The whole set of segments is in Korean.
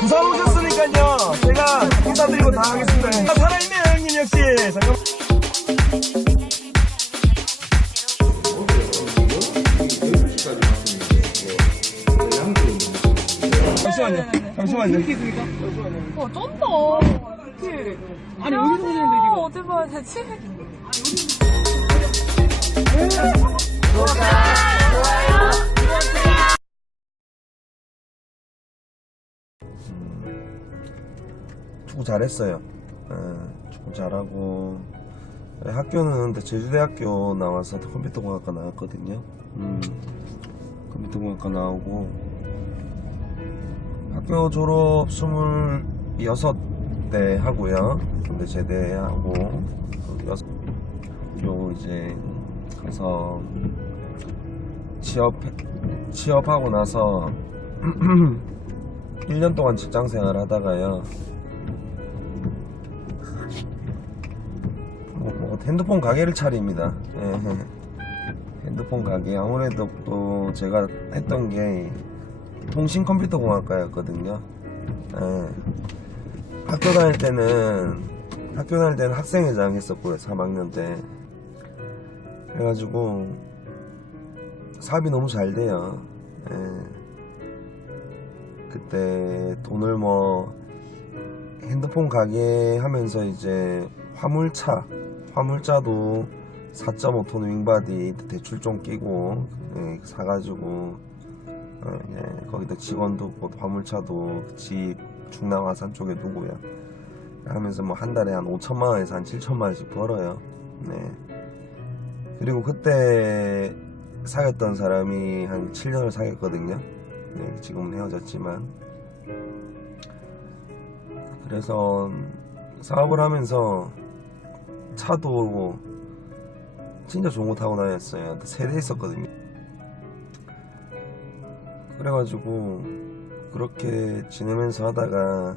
부산 오셨으니까요. 제가 인사드리고 다 하겠습니다. 아, 살아있네요, 형님 역시. 잠깐만. 잠시만요. 잠시만요. 와, 쩐다. 이렇게. 아니, 여기서 오는데, 지금. 어디 봐야 되지? 축구 잘했어요. 예, 축구 잘하고 예, 학교는 제주대학교 나와서 컴퓨터공학과 나왔거든요. 음, 컴퓨터공학과 나오고 학교 졸업 26대 하고요. 근데 제대하고 요 이제 그래서 취업 취업하고 나서 1년 동안 직장 생활 하다가요. 뭐, 뭐 핸드폰 가게를 차립니다. 예. 핸드폰 가게 아무래도 또 제가 했던 게 통신 컴퓨터 공학과였거든요. 예. 학교 다닐 때는 학교 다닐 때는 학생회장 했었고요. 3학년 때. 그래가지고 사업이 너무 잘 돼요. 예. 그때 돈을 뭐 핸드폰 가게 하면서 이제 화물차 화물차도 4.5톤 윙바디 대출 좀 끼고 예, 사가지고 어, 예, 거기다 직원도 고 화물차도 집 충남 아산 쪽에 두고요. 하면서 뭐 한 달에 한 5천만 원에서 한 7천만 원씩 벌어요. 네. 그리고 그때 사귀었던 사람이 한 7년을 사귀었거든요 네, 지금은 헤어졌지만 그래서 사업을 하면서 차도 진짜 좋은 거 타고 다녔어요. 세대 있었거든요. 그래가지고 그렇게 지내면서 하다가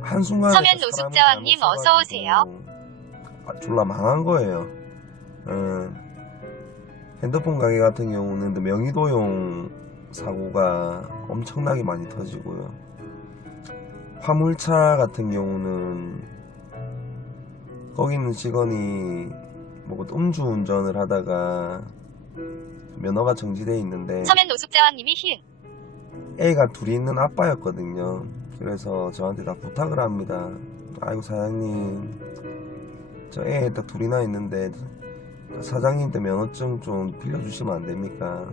한순간에 서면 노숙자왕님 잘못 어서 오세요. 써가지고 아, 졸라 망한 거예요. 예. 핸드폰 가게 같은 경우는 또 명의도용 사고가 엄청나게 많이 터지고요. 화물차 같은 경우는 거기 있는 직원이 뭐 음주 운전을 하다가 면허가 정지돼 있는데 서면 노숙자왕님이 히읗. 애가 둘이 있는 아빠였거든요. 그래서 저한테 다 부탁을 합니다. 아이고 사장님, 저 애 딱 둘이나 있는데 사장님한테 면허증 좀 빌려주시면 안 됩니까?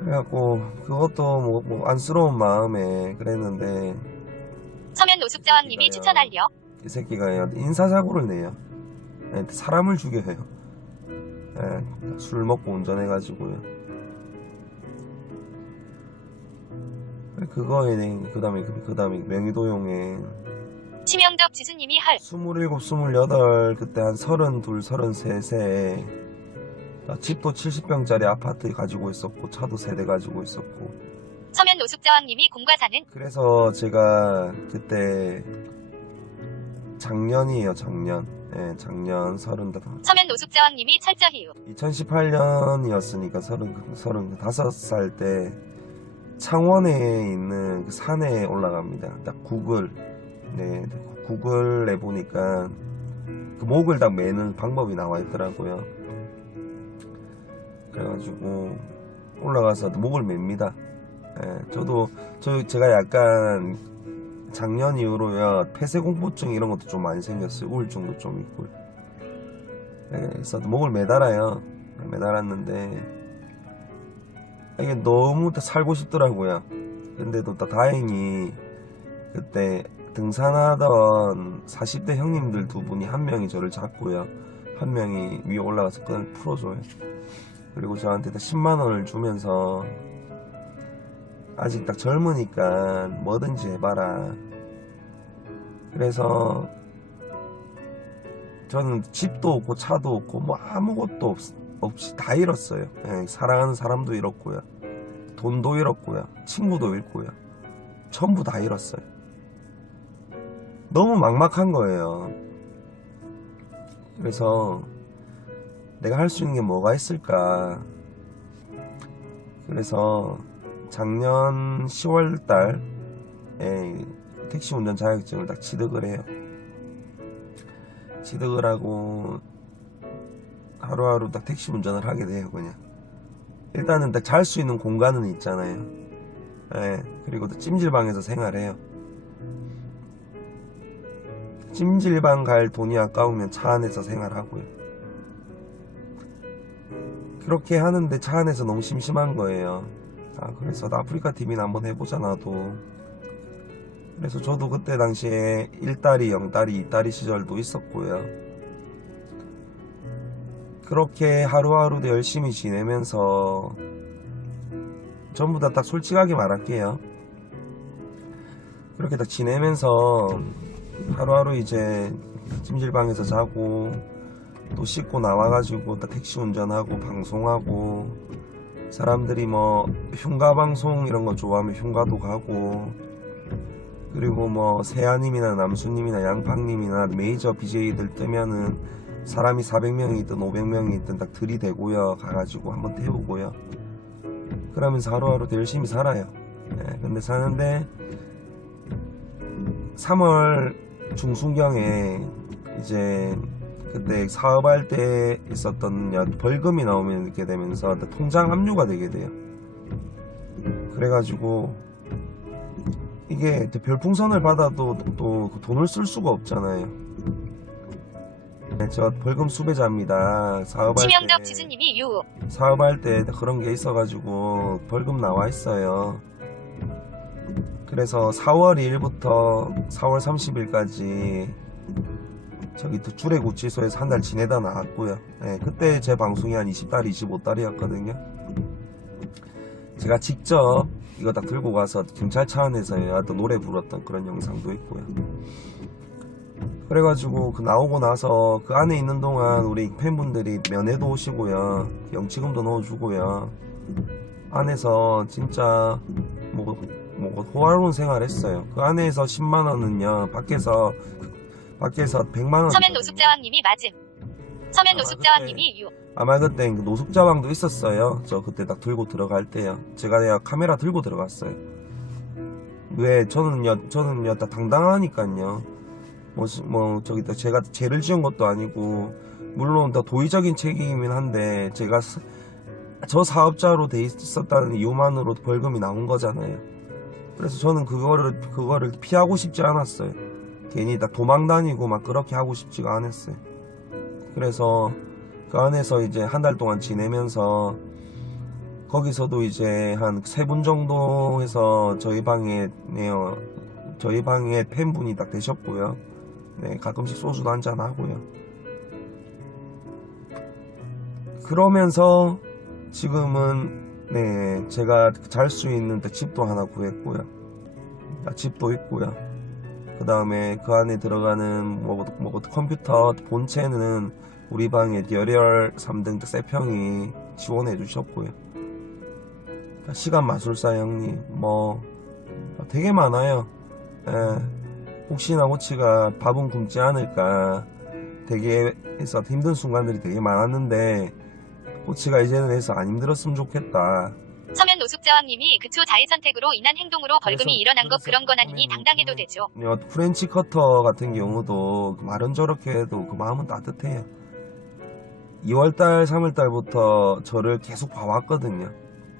그래갖고 그것도 뭐, 뭐 안쓰러운 마음에 그랬는데 서면 노숙자왕님이. 추천할려. 이 새끼가 인사사고를 내요. 예, 사람을 죽여요. 예, 술 먹고 운전해가지고요. 그거에 그 다음에 그 다음에 명의도용에 치명덕 지수님이 할. 27, 28 그때 한 32, 33세 집도 70평짜리 아파트 가지고 있었고 차도 세대 가지고 있었고 서면 노숙자왕님이 공과 사는 그래서 제가 그때 작년이에요 작년 예, 작년 35 서면 노숙자왕님이 철저히 유. 2018년이었으니까 30, 35살 때 창원에 있는 그 산에 올라갑니다. 딱 구글, 네, 구글에 보니까 그 목을 딱 매는 방법이 나와 있더라고요. 그래가지고 올라가서 목을 맵니다. 예, 저도, 저, 제가 약간 작년 이후로요, 폐쇄 공포증 이런 것도 좀 많이 생겼어요. 우울증도 좀 있고. 예, 그래서 목을 매달아요. 매달았는데, 이게 너무 다 살고 싶더라고요. 근데도 또 다행히 그때 등산하던 40대 형님들 두 분이 한 명이 저를 잡고요. 한 명이 위에 올라가서 끈을 풀어줘요. 그리고 저한테 10만 원을 주면서 아직 딱 젊으니까 뭐든지 해봐라. 그래서 저는 집도 없고 차도 없고 뭐 아무것도 없, 없이 다 잃었어요. 예, 사랑하는 사람도 잃었고요. 돈도 잃었고요. 친구도 잃고요. 전부 다 잃었어요. 너무 막막한 거예요. 그래서 내가 할 수 있는 게 뭐가 있을까? 그래서 작년 10월 달에 택시 운전 자격증을 딱 취득을 해요. 취득을 하고 하루하루 딱 택시 운전을 하게 돼요, 그냥. 일단은 딱 잘 수 있는 공간은 있잖아요. 예, 그리고 또 찜질방에서 생활해요. 찜질방 갈 돈이 아까우면 차 안에서 생활하고요. 그렇게 하는데 차 안에서 너무 심심한 거예요. 아, 그래서 나 아프리카 TV나 한번 해보자, 나도. 그래서 저도 그때 당시에 1달이, 0달이, 2달이 시절도 있었고요. 그렇게 하루하루도 열심히 지내면서 전부 다 딱 솔직하게 말할게요. 그렇게 딱 지내면서 하루하루 이제 찜질방에서 자고 또 씻고 나와가지고 딱 택시 운전하고 방송하고 사람들이 뭐 흉가 방송 이런 거 좋아하면 흉가도 가고 그리고 뭐 세아님이나 남수님이나 양팡님이나 메이저 BJ들 뜨면은 사람이 400명이 있든 500명이 있든 딱 들이대고요. 가가지고 한번 태우고요. 그러면서 하루하루 더 열심히 살아요. 예, 근데 사는데 3월 중순경에 이제 그때 사업할 때 있었던 여- 벌금이 나오면 이렇게 되면서 통장 압류가 되게 돼요. 그래가지고 이게 별풍선을 받아도 또그 돈을 쓸 수가 없잖아요. 네, 저 벌금 수배자입니다. 사업할 때. 사업할 때 그런 게 있어가지고 벌금 나와 있어요. 그래서 4월 2일부터 4월 30일까지 저기 주례구치소에서 한 달 지내다 나왔고요. 네, 그때 제 방송이 한 20달, 25달이었거든요. 제가 직접 이거 딱 들고 가서 경찰차 안에서 또 노래 불렀던 그런 영상도 있고요. 그래가지고 그 나오고 나서 그 안에 있는 동안 우리 팬분들이 면회도 오시고요. 영치금도 넣어주고요. 안에서 진짜 뭐, 뭐 호화로운 생활했어요. 그 안에서 10만 원은요. 밖에서 밖에서 100만 원. 서면 노숙자왕님이 맞음. 서면 아, 노숙자왕님이 유. 아마 그때 그 노숙자방도 있었어요. 저 그때 딱 들고 들어갈 때요. 제가 그냥 카메라 들고 들어갔어요. 왜 저는요, 저는요, 다 당당하니까요. 뭐, 시- 뭐 저기 또 제가 죄를 지은 것도 아니고 물론 더 도의적인 책임이긴 한데 제가 사- 저 사업자로 돼 있었다는 이유만으로 벌금이 나온 거잖아요. 그래서 저는 그거를 그거를 피하고 싶지 않았어요. 괜히 다 도망 다니고 막 그렇게 하고 싶지가 않았어요. 그래서 그 안에서 이제 한 달 동안 지내면서 거기서도 이제 한 세 분 정도 해서 저희 방에 네요 저희 방에 팬분이 딱 되셨고요. 네 가끔씩 소주도 한잔 하고요. 그러면서 지금은 네 제가 잘 수 있는 집도 하나 구했고요. 아, 집도 있고요. 그 다음에 그 안에 들어가는 뭐, 뭐 컴퓨터 본체는 우리 방에 열혈 3등 세평이 지원해 주셨고요. 시간 마술사 형님 뭐 되게 많아요. 예, 혹시나 호치가 밥은 굶지 않을까 되게 해서 힘든 순간들이 되게 많았는데 호치가 이제는 해서 안 힘들었으면 좋겠다. 서면 노숙자왕님이 그초 자해 선택으로 인한 행동으로 벌금이 일어난 거 그래서 그런 건 아니니 당당해도 그- 되죠. 어, 프렌치 커터 같은 경우도 말은 저렇게 해도 그 마음은 따뜻해요. 2월달, 3월달부터 저를 계속 봐왔거든요.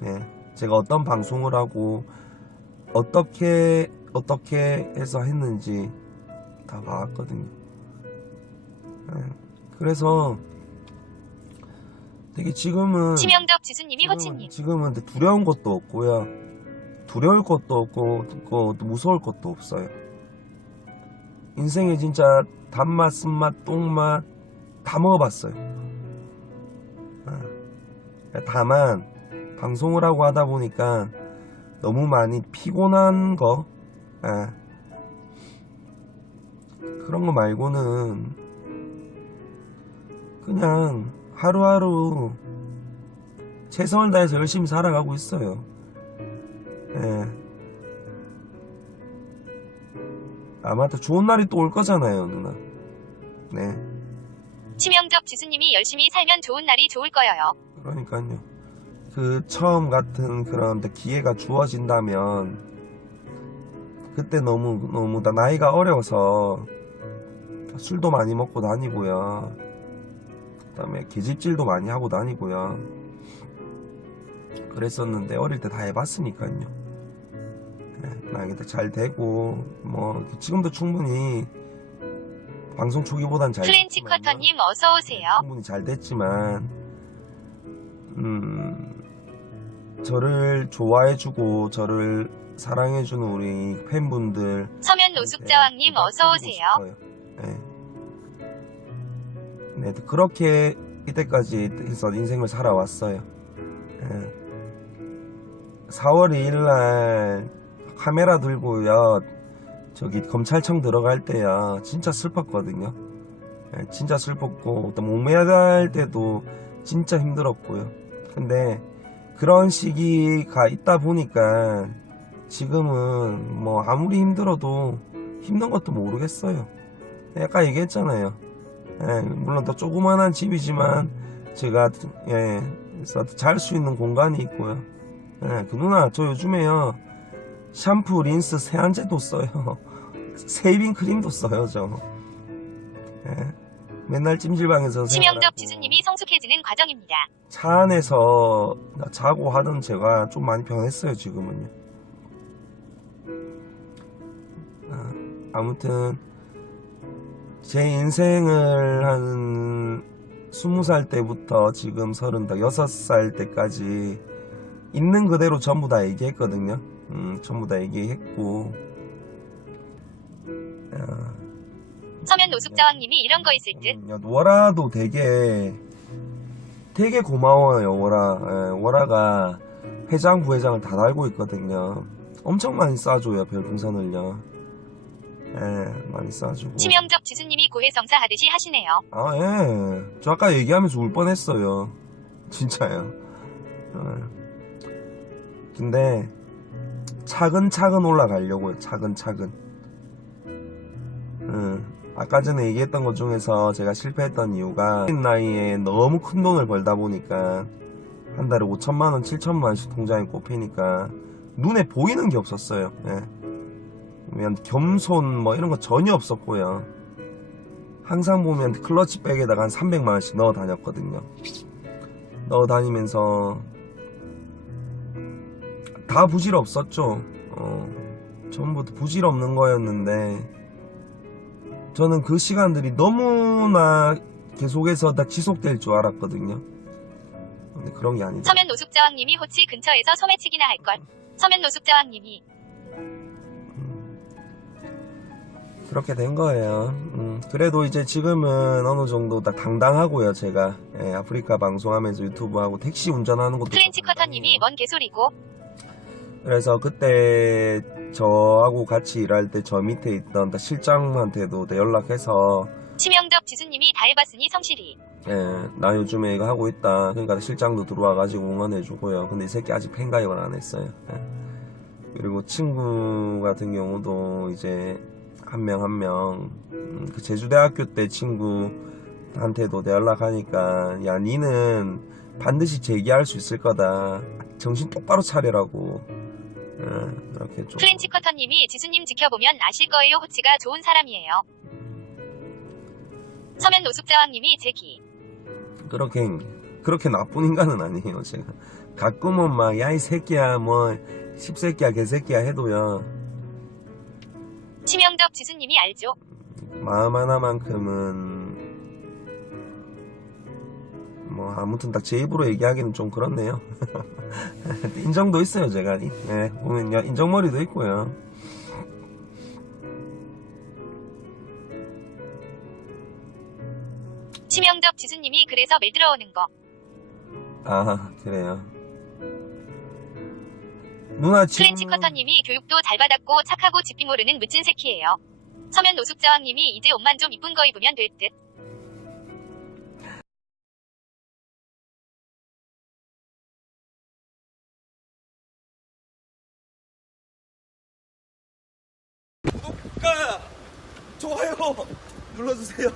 네. 제가 어떤 방송을 하고 어떻게 어떻게 해서 했는지 다 봐왔거든요. 네. 그래서 되게 지금은 치명적 지수님이 지금은, 호치님. 지금은 근데 두려운 것도 없고요. 두려울 것도 없고 또 무서울 것도 없어요. 인생에 진짜 단맛, 쓴맛, 똥맛 다 먹어봤어요. 어. 다만 방송을 하고 하다 보니까 너무 많이 피곤한 거 예. 그런 거 말고는 그냥 하루하루 최선을 다해서 열심히 살아가고 있어요. 예. 아마 또 좋은 날이 또 올 거잖아요, 누나. 네. 치명적 지수님이 열심히 살면 좋은 날이 좋을 거예요. 그러니까요. 그 처음 같은 그런 기회가 주어진다면 그때 너무 너무 나 나이가 어려서 술도 많이 먹고 다니고요. 그다음에 계집질도 많이 하고 다니고요. 그랬었는데 어릴 때 다 해봤으니까요. 네, 나이도 잘 되고 뭐 지금도 충분히 방송 초기보단 잘 프렌치. 커터님 어서 오세요. 충분히 잘 됐지만 음 저를 좋아해주고 저를 사랑해주는 우리 팬분들 서면 노숙자왕님 어서 오세요. 네. 네, 그렇게 이때까지 해서 인생을 살아왔어요. 네. 4월 2일날 카메라 들고요. 저기 검찰청 들어갈 때야 진짜 슬펐거든요. 네, 진짜 슬펐고 또 목매달 때도 진짜 힘들었고요. 근데 그런 시기가 있다 보니까 지금은 뭐 아무리 힘들어도 힘든 것도 모르겠어요. 아까 얘기했잖아요. 예, 물론 더 조그만한 집이지만 제가 예, 잘 수 있는 공간이 있고요. 예, 그 누나 저 요즘에요 샴푸, 린스, 세안제도 써요. 세이빙 크림도 써요 저. 예, 맨날 찜질방에서 치명적. 지수님이 성숙해지는 과정입니다. 차 안에서 자고 하던 제가 좀 많이 변했어요 지금은요 아, 아무튼 제 인생을 한 20살 때부터 지금 36살 때까지 있는 그대로 전부 다 얘기했거든요. 음, 전부 다 얘기했고. 아, 서면 노숙자왕님이 이런 거 있을 듯. 음, 야, 워라도 되게 되게 고마워요 워라. 예, 워라가 회장 부회장을 다 달고 있거든요. 엄청 많이 쏴줘요 별풍선을요 예 많이 쏴주고 치명적 지수님이 고해성사 하듯이 하시네요. 아 예 저 아까 얘기하면서 울 뻔했어요 진짜요 예. 근데 차근차근 올라가려고요 차근차근 음, 아까 전에 얘기했던 것 중에서 제가 실패했던 이유가 어린 나이에 너무 큰 돈을 벌다 보니까 한 달에 5천만 원, 7천만 원씩 통장에 꼽히니까 눈에 보이는 게 없었어요. 예. 보면 겸손 뭐 이런 거 전혀 없었고요. 항상 보면 클러치 백에다가 한 300만 원씩 넣어 다녔거든요. 넣어 다니면서 다 부질 없었죠. 어, 전부 다 부질 없는 거였는데 저는 그 시간들이 너무나 계속해서 다 지속될 줄 알았거든요. 근데 그런 게 아니죠. 서면 노숙자왕님이 호치 근처에서 소매치기나 할 걸. 서면 노숙자왕님이 그렇게 된 거예요. 음, 그래도 이제 지금은 어느 정도 다 당당하고요. 제가 예, 아프리카 방송하면서 유튜브하고 택시 운전하는 것도 프렌치 커터님이 뭔 개소리고. 그래서 그때 저하고 같이 일할 때 저 밑에 있던 다 실장한테도 다 연락해서 치명적 지수님이 다 해봤으니 성실히. 예, 나 요즘에 이거 하고 있다. 그러니까 실장도 들어와가지고 응원해주고요. 근데 이 새끼 아직 팬가입을 안 했어요. 예. 그리고 친구 같은 경우도 이제 한 명 한 명, 음, 그 제주대학교 때 친구한테도 내 연락하니까, 야, 니는 반드시 재기할 수 있을 거다. 정신 똑바로 차리라고. 예, 그렇게 좀. 프렌치 커터님이 지수님 지켜보면 아실 거예요. 호치가 좋은 사람이에요. 서면 노숙자왕님이 제기. 그렇게 그렇게 나쁜 인간은 아니에요 제가 가끔은 막 야 이 새끼야 뭐 십새끼야 개새끼야 해도요 치명적 지수님이 알죠. 마음 하나만큼은 뭐 아무튼 딱 제 입으로 얘기하기는 좀 그렇네요 인정도 있어요 제가 네, 보면요 인정머리도 있고요 치명적 지수님이 그래서 매 들어오는 거. 아 그래요 누나 지금 프렌치 커터님이 교육도 잘 받았고 착하고 집비 모르는 무찐 새끼예요. 서면 노숙자왕님이 이제 옷만 좀 이쁜 거 입으면 될 듯. 구독과 좋아요 눌러주세요